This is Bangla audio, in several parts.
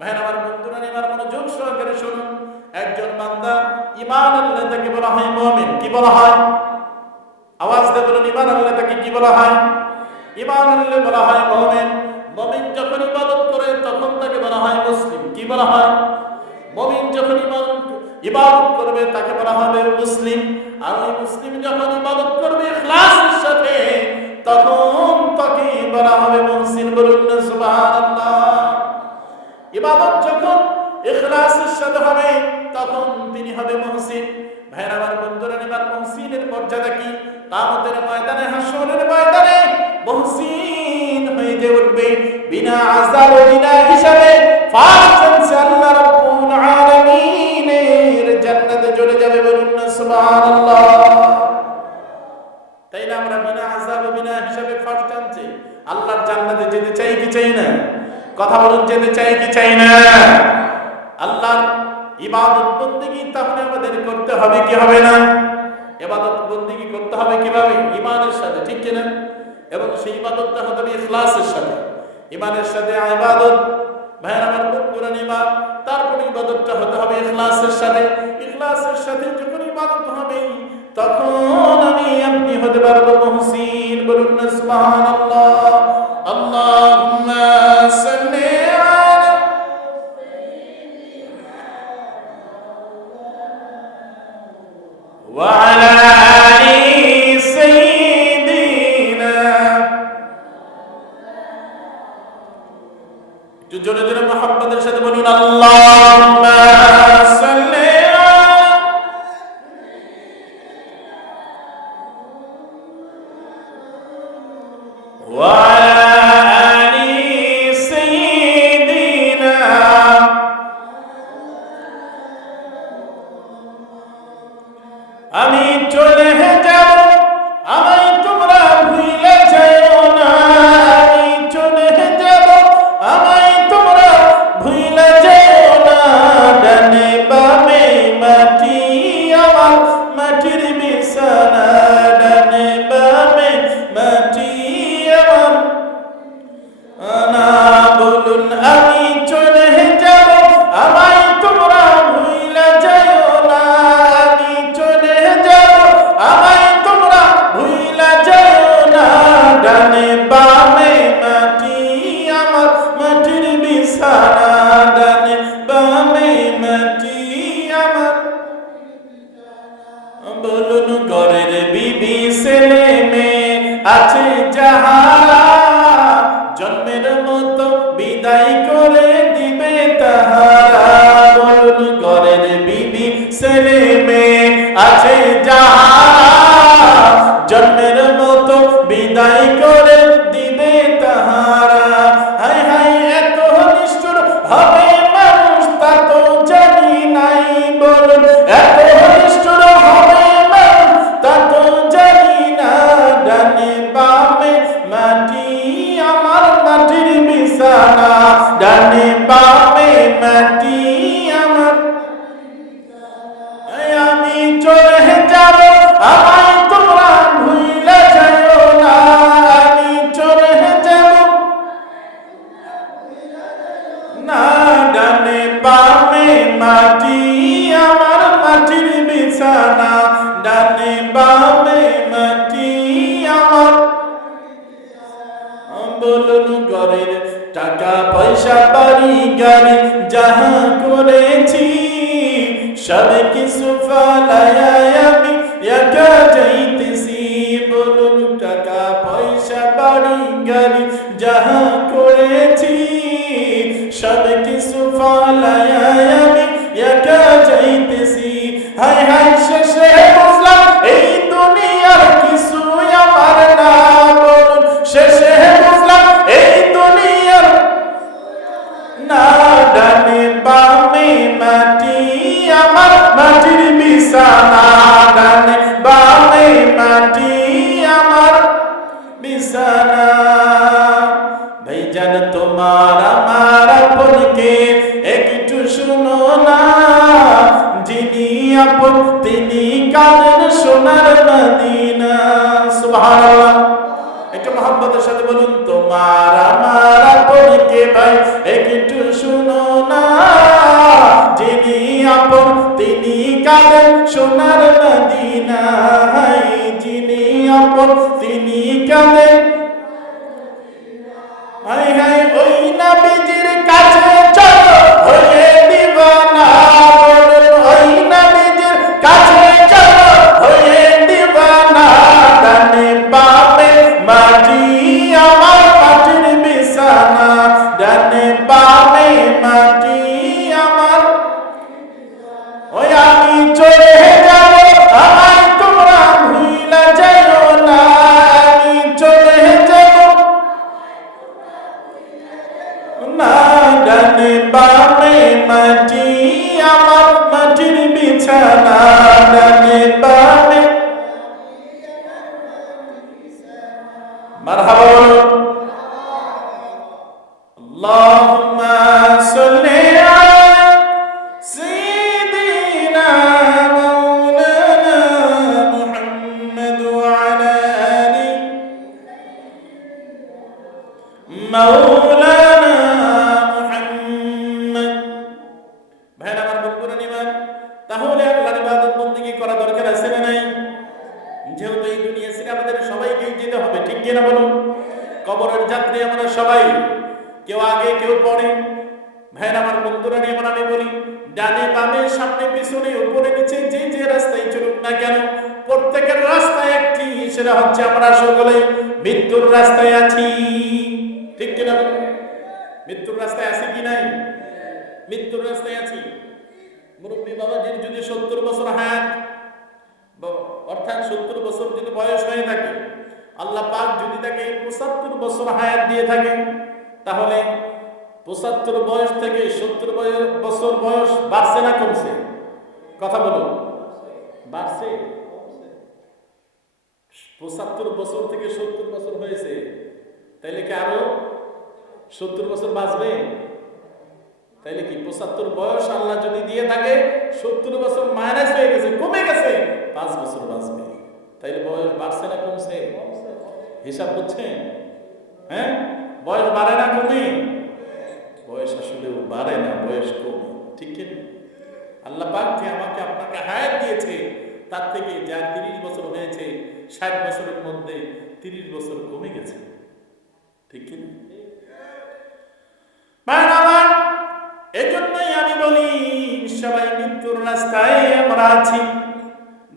ভাইরা আমার বন্ধুরা, এবার মনোযোগ সহকারে শুনুন। একজন বান্দা ঈমান আনলে তাকে বলা হয় মুমিন। কি বলা হয়? আওয়াজ দিয়ে বলুন, ঈমান আনলে তাকে কি বলা হয়? ঈমান আনলে বলা হয় মুমিন। মুমিন যখন ইবাদত করে তখন তাকে বলা হয় মুসলিম। কি বলা হয়? মুমিন যখন ইবাদত করবে তাকে বলা হবে মুসলিম। আর ওই মুসলিম যখন ইবাদত করবে ইখলাসের সাথে তখন তাকে বলা হবে মুহসিন। বলুন না সুবহানাল্লাহ। ইবাদত যখন ইখলাসের সাথে হবে তখন তিনি হবে মুহসিন। ভাইরা আমার বন্ধুরা, এবার মুহসিনের মর্যাদা কি? কিয়ামতের ময়দানে, হাসরের ময়দানে মুহসিন হয়ে যে উঠবে বিনা আযাব ও বিনা হিসাবে, ফারজানসে আল্লাহ রাব্বুল আলামিনের জান্নাতে চলে যাবে। বলুন না সুবহানাল্লাহ। তাই না? আমরা বিনা আযাব ও বিনা হিসাবে ফারজানসে আল্লাহর জান্নাতে যেতে চাই কি চাই না? কথা বলুন, যেতে চাই কি চাই না? আল্লাহর ইবাদত বন্দেগী তাহলে আমাদের করতে হবে কি হবে না? ইবাদত বন্দেগী করতে হবে কিভাবে? ঈমানের সাথে, ঠিক কি না? এবং সেই ইবাদতটা হতে হবে ইখলাসের সাথে। ঈমানের সাথে ইবাদত, ভাইরা আমার বন্ধুরা, নিবা তারপর ইবাদতটা হতে হবে ইখলাসের সাথে। ইখলাসের সাথে যখন ইবাদত হবে তখন আমি আপনি হতে পারবো মুহসিন। বলুন না সুবহানাল্লাহ। আল্লাহুম্মা সাল্লি আলা ওয়া আলা আলি সাইয়্যিদিনা। একটু জোরে জোরে মুহাব্বতের সাথে বলুন, আল্লাহুম্মা সাল্লি ওয়া আলা আলি সাইয়্যিদিনা। আমি চলে যাব, আমায় তোমরা ভুলে যাও না। আমি চলে যাব, আমায় তোমরা ভুলে যাও না। ডানে বামে মাটি আমার, মাটির বিছানা। ডানে বামে মাটি আমার না। বলুন, আমি চলে যাব, আমায় তোমরা ভুলে যাও না। আমি চলে যাব, আমায় তোমরা ভুলে যাও না। ডানে বামে মাটি আমার, মাটির বিছানা। ডানে বামে মাটি আমার। বলুন, ঘরের বিবি ছেলে মেয়ে আছে যাহারা, জন্মের মতো বিদায় করে দিবে তাহারা। বলুন, ঘরের বিবি ছেলে মেয়ে আছে যাহারা, জন্মের মতো বিদায় করে দিবে তাহারা। হায় হায়, এত নিষ্ঠুর হবে মানুষ তা তো জানি নাই। বলুন, এত নিষ্ঠুর হবে মানুষ তা তো জানি না। ডানে বামে মাটি আমার, মাটির বিছানা। ডানে বামে মাটি আমার। আমি চলে যাব, আমায় তোমরা ভুলে যাও না। আমি চলে যাব না। ডানে বামে মাটি আমার, মাটির বিছানা। ডানে বামে মাটি আমার। বলুন, ঘরের টাকা পয়সা বাড়ি গাড়ি যাহা করেছি, সব কিছু ফালায়া আমি একা যাইতেছি। বলুন, টাকা পয়সা বাড়ি গাড়ি যাহা করেছি, সব কিছু ফালায়া আমি একা যাইতেছি। হায় হায়, শেষে বুঝলাম এই দুনিয়ার কিছু আমার না। বলুন, শেষে বুঝলাম এই দুনিয়ার না। ডানে বামে মাটি আমার, মাটির বিছানা। ডানে বামে মাটি আমার বিছানা। ভাইজান, তোমার আমার আপনকে একটু শুনো না। যিনি আপন তিনি কাঁদেন সোনার মদিনা। সুবহানাল্লাহ। একটু মহব্বতের সাথে বলুন, তোমার আমার আপনকে ভাই একটু শুনো না। কাঁদেন সোনার মদিনায়, যিনি আপন তিনি কাঁদেন। হায় হায় ওই নবীজির কাছে চলো হয়ে দিবানা, ওই নবীজির কাছে চলো হয়ে দিবানা। ডানে বামে মাটি আমার মাটির বিছানা, ডানে বামে মাটি আমার। ওই আমি চলে যাব আমায় তোমরা ভুইলা যাইও না, আমি চলে যাব না। ডানে বামে মাটি আমার মাটির বিছানা, ডানে বামে। মারহাবা। আল্লাহুম্মা সাল্লি আলা সাইয়্যিদিনা মাওলানা মুহাম্মদ ওয়া আলা আলি মাওলানা মুহাম্মদ। ভাইরা আমার বন্ধুরা নিমান, তাহলে আল্লাহর ইবাদত বন্দেগী করা দরকার আছে না নাই? যেহেতু এই দুনিয়া ছেড়ে আমাদের সবাইকেই যেতে হবে, ঠিক কিনা বলুন? কবরের যাত্রী আমরা সবাই, কেউ আগে কেউ পরে। ভাইরা আমার বন্ধুরা নিয়ে আমি বলি, ডানে বামে সামনে পিছনে উপরে নিচে যে যে রাস্তায় চলুক না কেন, প্রত্যেকের রাস্তায় একটি, সেটা হচ্ছে আমরা সকলে মৃত্যুর রাস্তায় আছি, ঠিক কিনা? মৃত্যুর রাস্তায় আছি কি নাই? মৃত্যুর রাস্তায় আছি। মুরব্বী বাবাজির যদি 70 বছর হায়াত, অর্থাৎ 70 বছর যদি বয়স হয়ে থাকে, আল্লাহ পাক যদি তাকে 75 বছর হায়াত দিয়ে থাকে, তাহলে 75 বয়স থেকে 70 বছর বয়স বাড়ছে না কমছে? কথা বলুন, বাড়ছে। 75 বছর থেকে 70 বছর হয়েছে, তাইলে কি আরো 70 বছর বাঁচবে? তাইলে কি 75 বয়স আল্লাহ যদি দিয়ে থাকে, 70 বছর মাইনাস হয়ে গেছে, কমে গেছে, 5 বছর বাঁচবে। তাইলে বয়স বাড়ছে না কমছে? হিসাব বুঝছেন? হ্যাঁ, বয়স বাড়ে না কমে? বয়স আসলে বাড়ে না, বয়স কমে, ঠিক কি? আল্লাহ পাক যে আমাকে আপনাকে হায়াত দিয়েছে, তার থেকে যা 30 বছর হয়েছে, 60 বছরের মধ্যে 30 বছর কমে গেছে, ঠিক কি? এজন্যই আমি বলি, সবাই মৃত্যুর রাস্তায় আমরা আছি,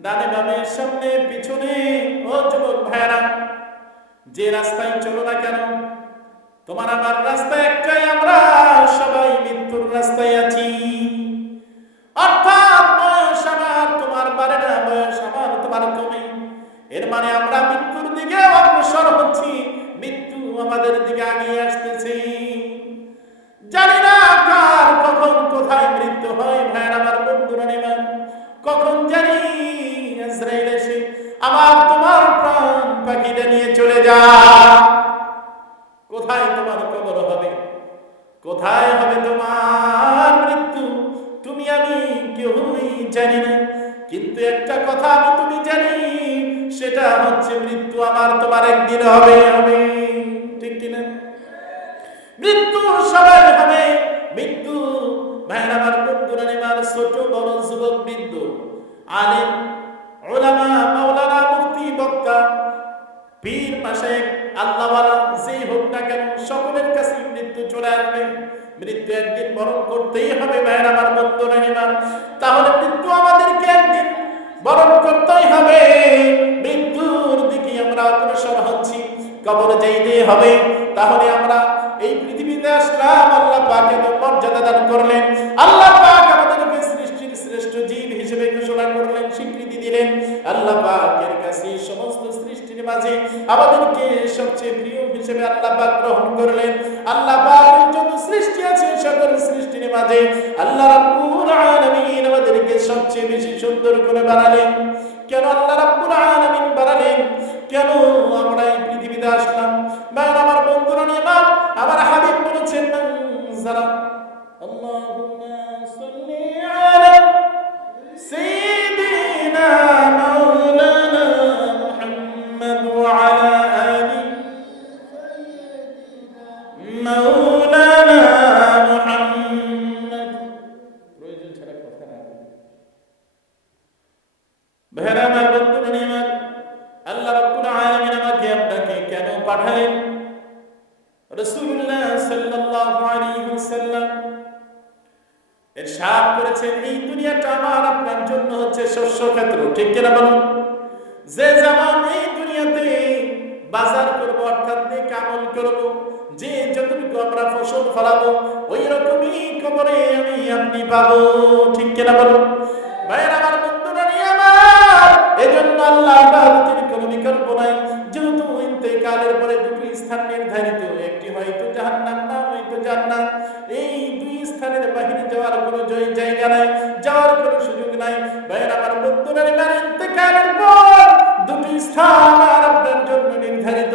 ডানে বামে সামনে পিছনে। ও যুবক ভাইরা, যে রাস্তায় চলো না কেন, তোমার আমার রাস্তা একটাই, আমরা সবাই মৃত্যুর রাস্তায় আছি। অর্থাৎ বয়স আমার তোমার বাড়ে না, বয়স আমার তোমার কমে। এর মানে আমরা মৃত্যুর দিকে অগ্রসর হচ্ছি, মৃত্যু আমাদের দিকে আগিয়ে আসতেছে। জানি না কার কখন কোথায় মৃত্যু হয়। ভাইরা আমার বন্ধুরা নেবেন, কখন জানি ইসরায়েল এসে আমার তোমার প্রাণ পাখিটা নিয়ে চলে যা। কোথায় তোমার কবর হবে, কোথায় হবে তোমার মৃত্যু, তুমি আমি কেউই জানি না। কিন্তু একটা কথা আমি তুমি জানি, সেটা হচ্ছে মৃত্যু আমার তোমার একদিন হবে, হবে, ঠিক কিনা? মৃত্যু সবাই হবে, মৃত্যু। ভাইরা আমার বন্ধুরা নেবার, ছোট বড় যুবক বৃদ্ধ, আলেম উলামা, মাওলানা, মুফতি, বক্তা, পীর, মাশায়েখ, আল্লাহওয়ালা, যেই হোক না কেন, সকলের কাছে মৃত্যু চলে আসবে। মৃত্যু একদিন বরণ করতেই হবে। ভাইরা আমার বন্ধুরা নেবার, তাহলে মৃত্যু আমাদেরকে একদিন বরণ করতেই হবে। মৃত্যুর দিকে আমরা অগ্রসর হচ্ছি, কবরে যাইতে হবে। তাহলে আমরা এই পৃথিবীতে আসলাম, আল্লাহ পাক এত মর্যাদা দান করলেন, আল্লাহ পাক আমাদেরকে সৃষ্টির শ্রেষ্ঠ জীব হিসেবে ঘোষণা করলেন, স্বীকৃতি দিলেন। আল্লাহ পাকের কাছে সমস্ত সৃষ্টির মাঝে আমাদেরকে সবচেয়ে প্রিয় হিসেবে আল্লাহ পাক গ্রহণ করলেন। আল্লাহ পাকের যত সৃষ্টি আছে সকল সৃষ্টির মাঝে আল্লাহ রাব্বুল আলামিন আমাদেরকে সবচেয়ে বেশি সুন্দর করে বানালেন। কেন আল্লাহ রাব্বুল আলামিন বানালেন? কেন আমরা এই পৃথিবীতে আসলাম? ভাই আমার বন্ধুরা নিয়ে আমার হাবিব বলেছেন, যারা আল্লাহুম্মা সাল্লি আলা সাইয়্যিদিনা মাওলানা মুহাম্মদ ওয়া আলা আলি মাওলানা মুহাম্মদ। প্রয়োজন ছাড়া কথা না, ইরশাদ করেছেন এই দুনিয়াটা আমার আপনার জন্য হচ্ছে শস্য ক্ষেত্র, ঠিক কিনা বলুন? যে যেমন এই দুনিয়াতে বাজার করব অর্থাৎ নেক আমল করব, যে যতটুকু আমরা ফসল ফলাবো ওই রকমই কবরে আমি আপনি পাবো, ঠিক কিনা বলুন? ভাইয়ের আমার, বন্ধুরা নিয়ে আমার, এজন্য আল্লাহ ইবাদতের কোনো বিকল্প নাই। যেহেতু ইন্তেকালের পরে দুটি স্থান নির্ধারিত, একটি হয়তো জাহান্নাম না হয়তো জান্নাত। এই দুই স্থানের বাহিরে যাওয়ার কোনো জায়গা নাই, যাওয়ার কোনো সুযোগ নাই। ভাইয়ের আমার, বন্ধুরা নিয়ে আমার, ইন্তেকালের পর দুটি স্থান আমার আপনার জন্য নির্ধারিত।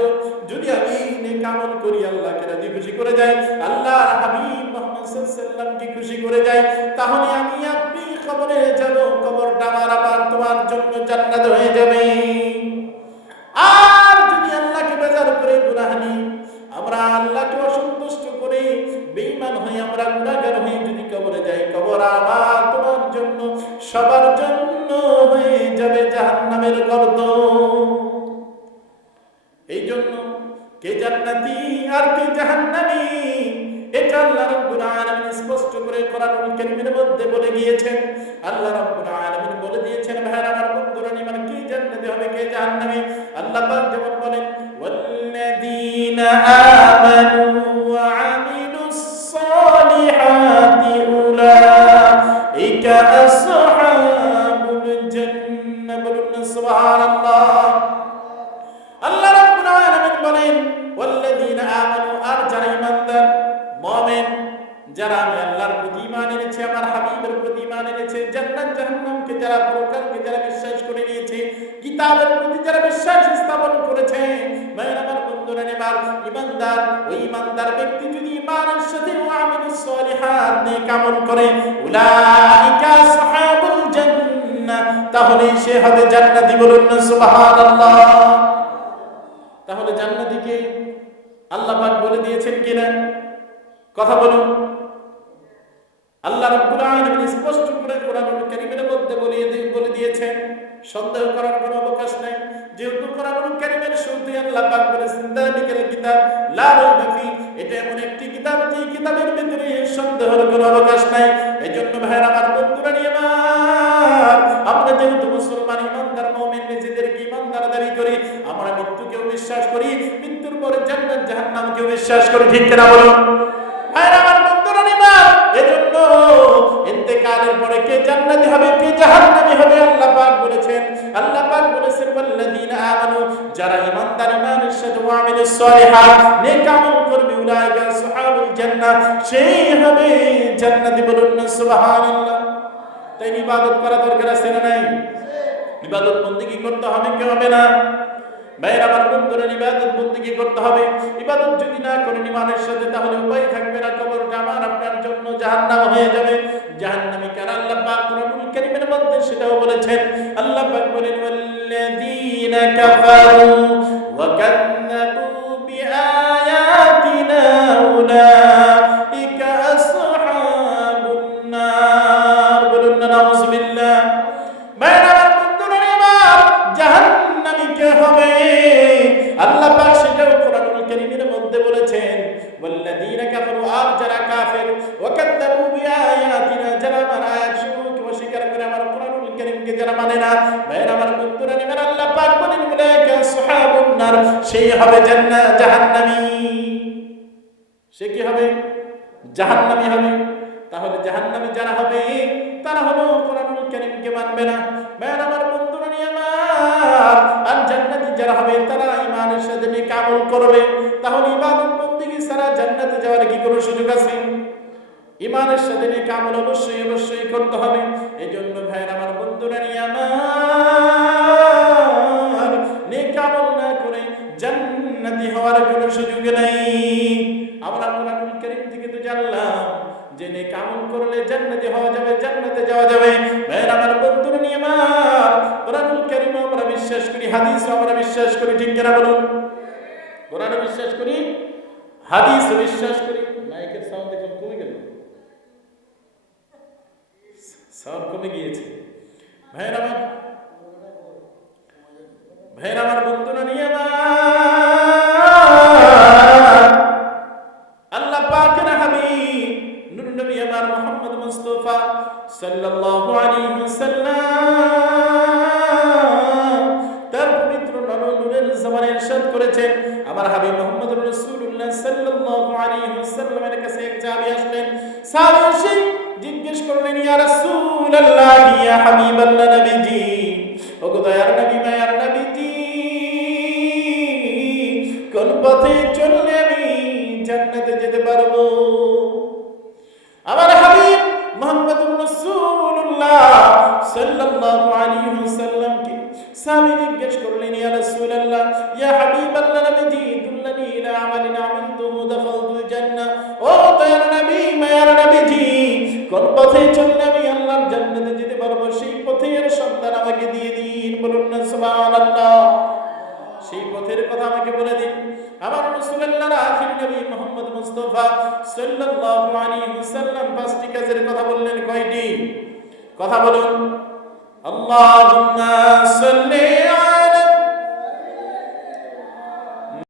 যদি আমি নেক আমল করি, আল্লাহকে রাজি খুশি করে যাই, আল্লাহর হাবিব মুহাম্মদ সাল্লাল্লাহু আলাইহি ওয়াসাল্লামকে খুশি করে যাই, তাহলে আমি আপনি কবরে যাব, কবরটা আমার আবার তোমার জন্য জান্নাত হয়ে যাবে। আর যদি আল্লাহকে বেজার করে গুনাহ নিই, আমরা আল্লাহকে অসন্তুষ্ট করে বেঈমান হয়ে আমরা গুনাহগার হয়ে যদি কবরে যাই, কবর আমার তোমার জন্য সবার জন্য হয়ে যাবে জাহান্নামের গর্ত। এই জন্য কে জান্নাতি আর কে জাহান্নামী এটা আল্লাহ রাব্বুল আলামিন স্পষ্ট করে কোরআনুল কারীমের মধ্যে বলে গিয়েছেন। আল্লাহ রাব্বুল আলামিন বলে দিয়েছেন, ভাইরা আমার, বন্ধুরা নিমান, কে জান্নাতি হবে কে জাহান্নামী। আল্লাহ পাক যেমন বলেন, ওয়াল্লাযীনা আমানু ওয়া আমিলুস সালিহাতি উলাইকা আসহাবুল জান্নাহ। বলুন সুবহানাল্লাহ। আল্লাহ রাব্বুল আলামিন বলেন, ওয়াল্লাযীনা আমানু, আর যারা ঈমানদার মুমিন, যারা আমি আল্লাহর প্রতি ঈমান এনেছে, আমার হাবিবের প্রতি ঈমান এনেছে, জান্নাত জাহান্নামকে যারা, পরকালকে যারা বিশ্বাস করে নিয়েছে, কিতাবের প্রতি যারা বিশ্বাস স্থাপন করেছে, ভাইরা আমার, বন্ধুরা নেবার, ঈমানদার, ওই ঈমানদার ব্যক্তি যদি ঈমানের সাথে ওয়া আমিলুস সালিহাত নেক আমল করে, উলাইকা আসহাবুল জান্নাহ, তাহলে সে হবে জান্নাতি। বলুন না সুবহানাল্লাহ। তাহলে জান্নাতীকে আল্লাহ পাক বলে দিয়েছেন কিনা? কথা বলুন। আল্লাহ রাব্বুল আলামিন স্পষ্ট করে কোরআনুল কারীমের মধ্যে বলে দিয়েছেন, সন্দেহ করার কোনো অবকাশ নাই। যেহেতু কোরআনুল কারীমের শুরুতে আল্লাহ পাক বলেছেন, যালিকাল কিতাব লা রাইবা ফি, এটা এমন একটি কিতাব যে কিতাবের ভিতরে সন্দেহের কোনো অবকাশ নাই। এজন্য ভাইরা আমার, বন্ধুরা নিয়ে আমার, আমরা যেহেতু মুসলমান, ঈমানদার, মুমিন, নিজেদেরকে ঈমানদার দাবি করি, আমরা মৃত্যুকেও বিশ্বাস করি, মৃত্যুর পরে জান্নাত জাহান্নামকেও বিশ্বাস করি, ঠিক কিনা বলুন? ভাইরা আমার, বন্ধুরা নিয়ে আমার, এজন্য ইন্তেকালের পরে কে জান্নাতি হবে কে জাহান্নামী হবে আল্লাহ পাক বলেছেন। আল্লাহ পাক বলেছেন, ওয়াল্লাযীনা আমানু, যারা ঈমানদার, ঈমানের সাথে ওয়া আমিলুস সালিহাত নেক আমল করবে, উলাইকা আসহাবুল জান্নাহ, সেই হবে জান্নাতি। বলুন না সুবহানাল্লাহ। তাই ইবাদত করা দরকার আছে না নাই? ইবাদত বন্দেগী করতে হবে, কি হবে না? ভাইরা আমার, বন্ধুরা, ইবাদত বন্দেগী করতে হবে। ইবাদত যদি না করেন ঈমানের সাথে, তাহলে উপায় থাকবে না, কবরটা আমার আপনার জন্য জাহান্নাম হয়ে যাবে। জাহান্নামী কারা? আল্লাহ পাক কোরআনুল কারীমের মধ্যে সেটাও বলেছেন। আল্লাহ পাক বলেন, ওয়াল্লাযীনা কাফারু ওয়া কাযযাবু বিআয়াতিনা উলাইকা আসহাবুন নার। বলুন না নাউযুবিল্লাহ। ভাইরা আমার, বন্ধুরা আমার, জাহান্নামী কে হবে? আল্লাহ পাক সেটাও কোরআনুল কারীমের মধ্যে বলেছেন, ওয়াল্লাযীনা কাফারু, আর যারা কাফের, ওয়া কাযযাবু বিআয়াতিনা, যারা আমার আয়াতসমূহকে অস্বীকার করে, আমার কোরআনুল কারীমকে যারা মানে না, ভাইরা আমার, বন্ধুরা আমার, আল্লাহ পাক বলেন, উলাইকা আসহাবুন নার, সেই হবে জাহান্নামী। সে কি হবে? জাহান্নামী হবে। তাহলে জাহান্নামী যারা হবে তারা হলো কোরআনুল কারীমকে মানবে না। ভাইরা আমার, বন্ধুরা আমার, আর জান্নাতি যারা হবে তারা ঈমানের সাথে নেক আমল করবে। তাহলে ইবাদত বন্দেগী ছাড়া জান্নাতে যাওয়ার কি কোনো সুযোগ আছে? ঈমানের সাথে নেক আমল অবশ্যই অবশ্যই করতে হবে। এজন্য ভাইরা আমার, বন্ধুরা আমার, নেক আমল না করে জান্নাতি হওয়ার কোনো সুযোগ নেই। আমরা কোরআনুল কারীম থেকে তো জানলাম যে নেক আমল করলে জান্নাতি হওয়া যাবে, জান্নাতে যাওয়া যাবে। ভাইরা আমার, বন্ধুরা আমার, কোরআনুল কারীম আমরা বিশ্বাস করি, হাদিস আমরা বিশ্বাস করি, ঠিক কিনা বলুন? কোরআন বিশ্বাস করি, হাদিস বিশ্বাস করি। মাইকের সাউন্ড দেখুন কমে গেল, সাউন্ড কমে গিয়েছে। ভাইরা আমার, বন্ধুরা নিয়ে আমার, আল্লাহ পাকের হাবিব নূর নবী আমার মুহাম্মদ মুস্তাফা সাল্লাল্লাহু আলাইহি ওয়াসাল্লাম তার পবিত্র নূরের জবানে ইরশাদ করেছেন। আমার হাবিব মুহাম্মদুর রাসূলুল্লাহ সাল্লাল্লাহু আলাইহি ওয়াসাল্লামের কাছে এক সাহাবী আসলেন। সাহাবী এসে জিজ্ঞেস করলেন, ইয়া রাসূলুল্লাহ, ইয়া হাবিবাল্লাহ, নবীজি, ওগো দয়ার নবী, মায়ার নবীজি, কোন পথে চললে আমি জান্নাতে যেতে পারবো? আমার হাবিব মুহাম্মদুর রাসূলুল্লাহ সাল্লাল্লাহু আলাইহি ওয়াসাল্লাম কে সাহাবী জিজ্ঞেস করলেন, ইয়া রাসূলুল্লাহ, ইয়া হাবিবাল্লাহ, নবীজি, দুল্লানি ইলা আমালিন আমিলতুহু দাখালতুল জান্নাহ। ও দয়ার নবী, মায়ার নবীজি, কোন পথে চললে আমি আল্লাহর জান্নাতে যেতে পারবো? সেই পথের সন্ধান আমাকে দিয়ে দিন। বলুন না সুবহানাল্লাহ। সেই পথের কথা আমাকে বলে দিন। আমার রাসূলুল্লাহর আখির নবী মুহাম্মদ মুস্তাফা সাল্লাল্লাহু আলাইহি ওয়াসাল্লাম পাঁচটি কাজের কথা বললেন। কয়টি? কথা বলুন। আল্লাহুম্মা সাল্লি